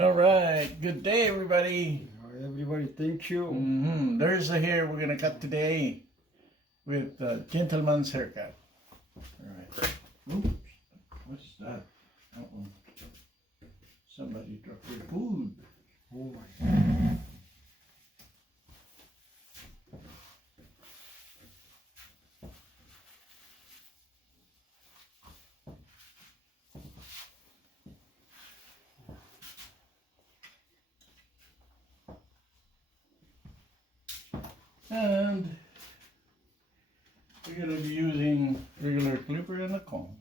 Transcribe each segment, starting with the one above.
All right. Good day, everybody. Everybody, thank you. There's a hair we're gonna cut today with a gentleman's haircut. All right. Oops. What's that? Uh-oh. Somebody dropped their food. Oh my. And we're gonna be using regular clipper and a comb.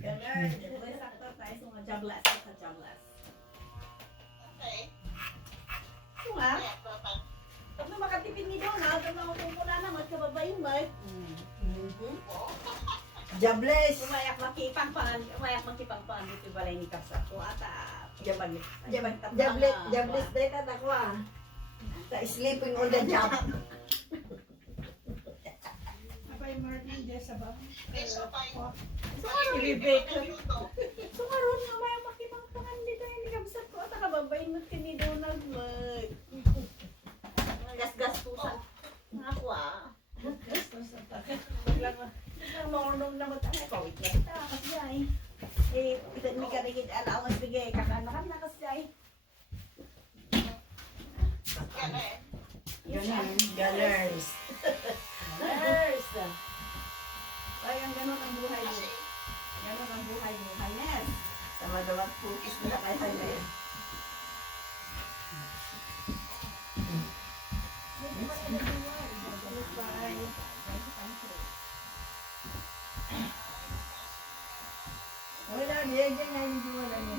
Ganun. Ito sakto tayo sa mga jablas. Sa jablas. Ito nga. Pag na makatipid ni Donald, ang mga kumpula na magkababayin mo. Jobless. Umayak makipangpan dito balay ni Kasa. Kung ata, jabag. Jobless day na ako ah. Sleeping on the job. Abay Martin, Jessa ba? So karon nga may makipangpan dito ni Kasa. Kung ata kababayin mo ni Donald mo. Gas-gastusan. Ako ah. Ang marunong na mag-pawit na kita kasi ay kita ni kanigid allowance bigay kakanakan na kasi ay Ganun. Galers. nurse Ayan, ganun ang buhay mo. Ganun ang buhay mo. Highness. Tama-damang putis nila kay Jaime. Wala, diyan na hindi wala niya.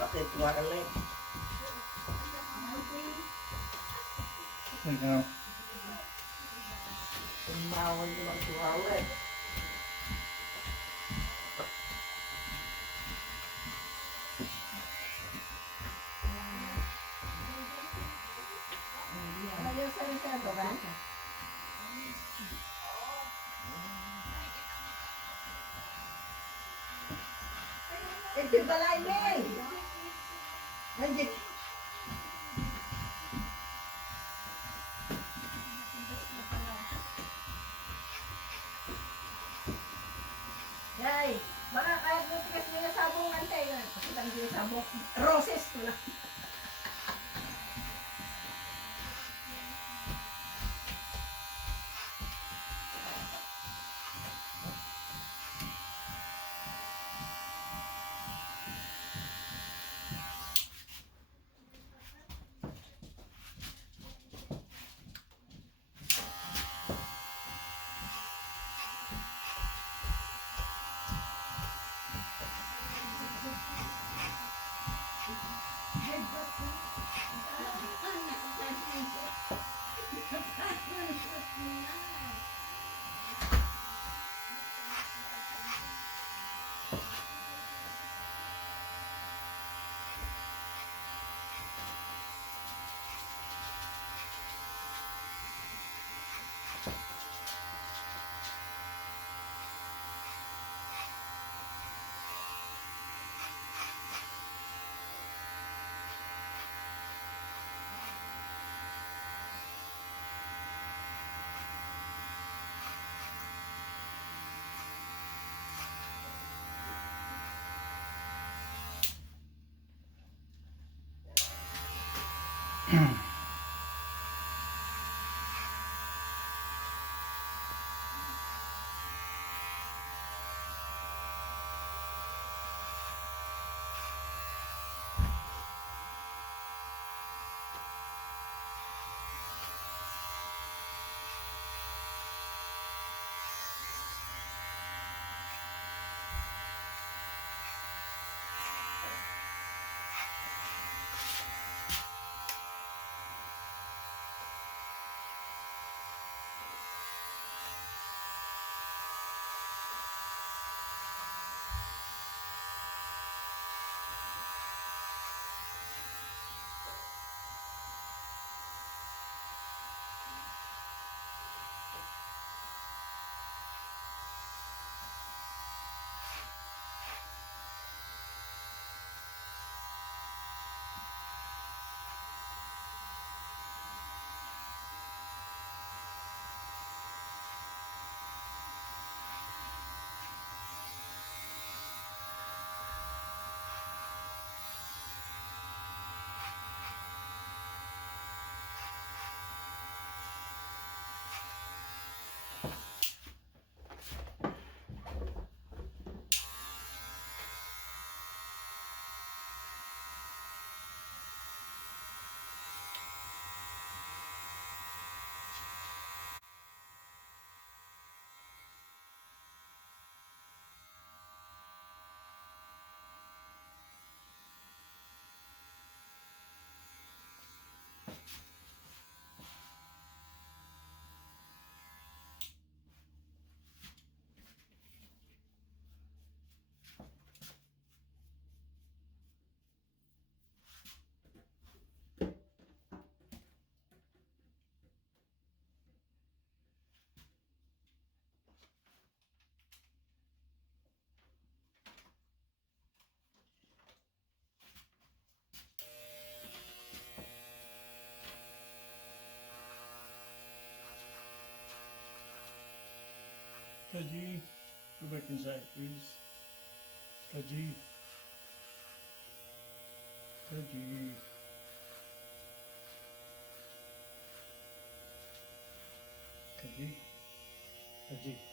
Bakit waralay? Ikaw. Tumawag yung mga waralay. Ayaw sa Ricardo ba? Ito balay Mel! Nandiyan. Yay! Baka kahit mo tigas mo yung sabungan tayo. Kasi lang yung sabong. Roses ko lang. Kaji, go back inside, please. Kaji. Kaji. G.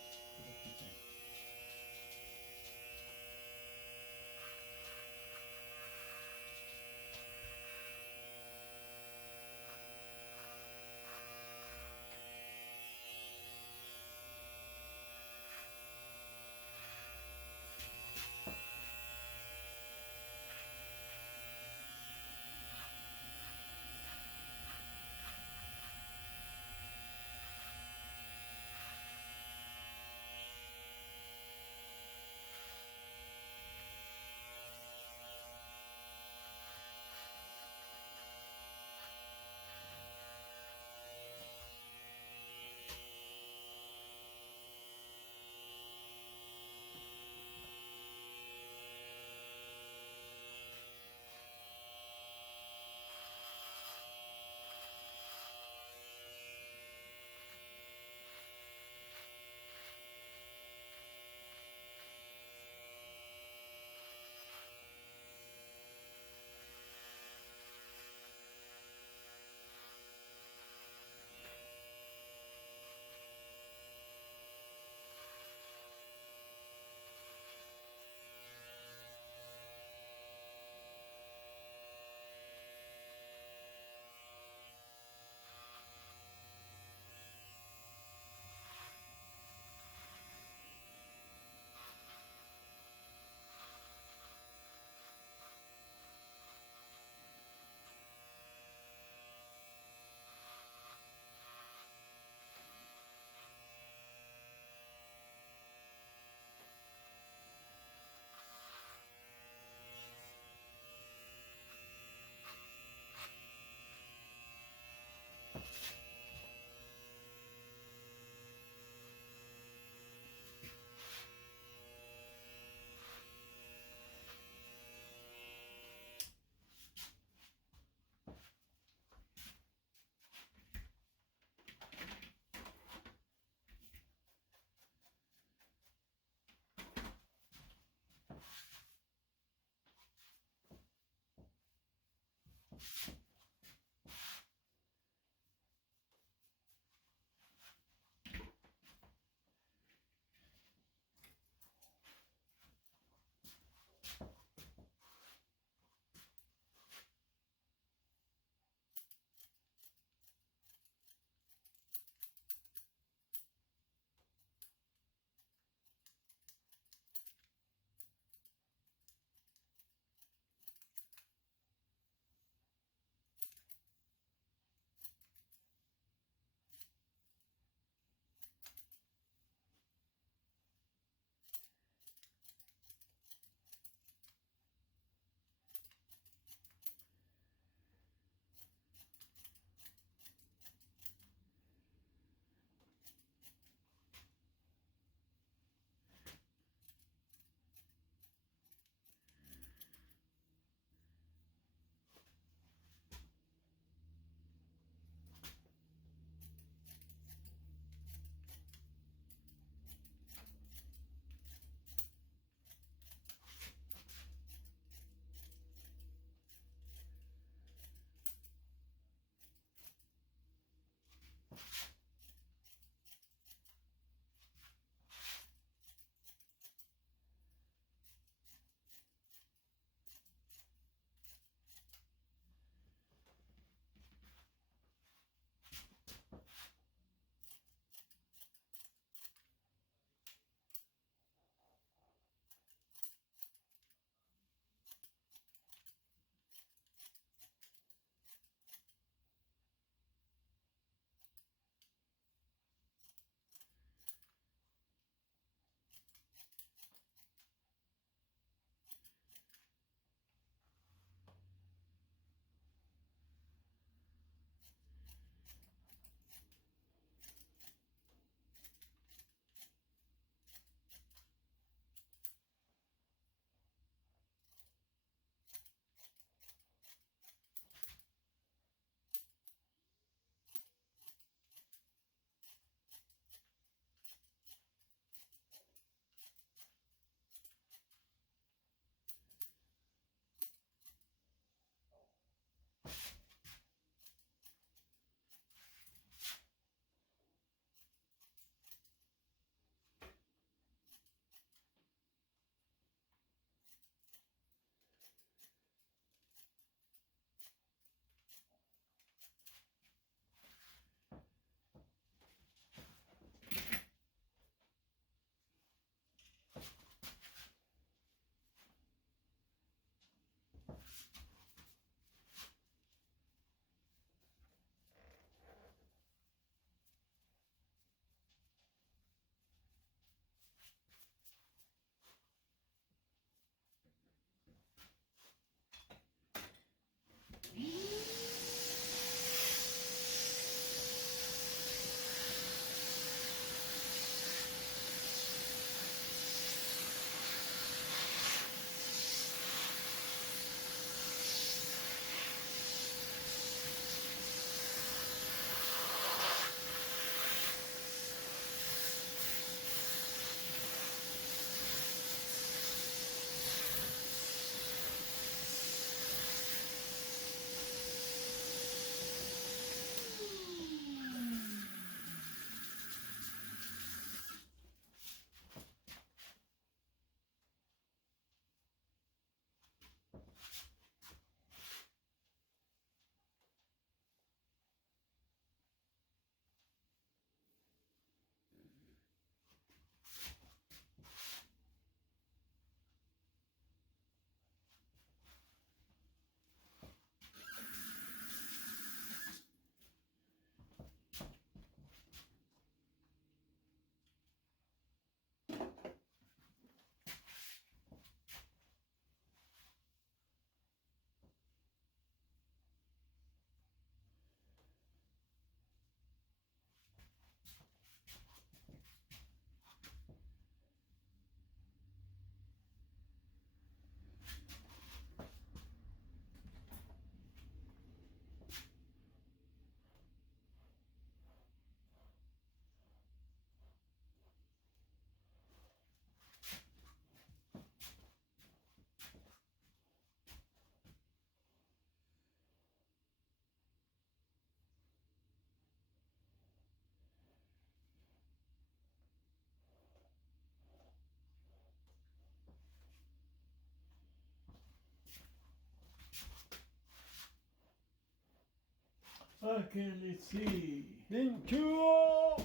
Okay, let's see. Thank you.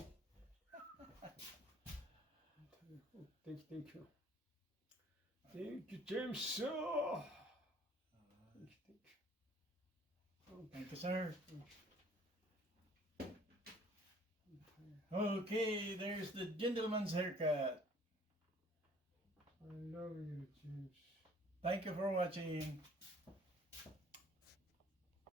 Thank you. Thank you, James. Thank you. Thank you, sir. Okay, there's the gentleman's haircut. I love you, James. Thank you for watching.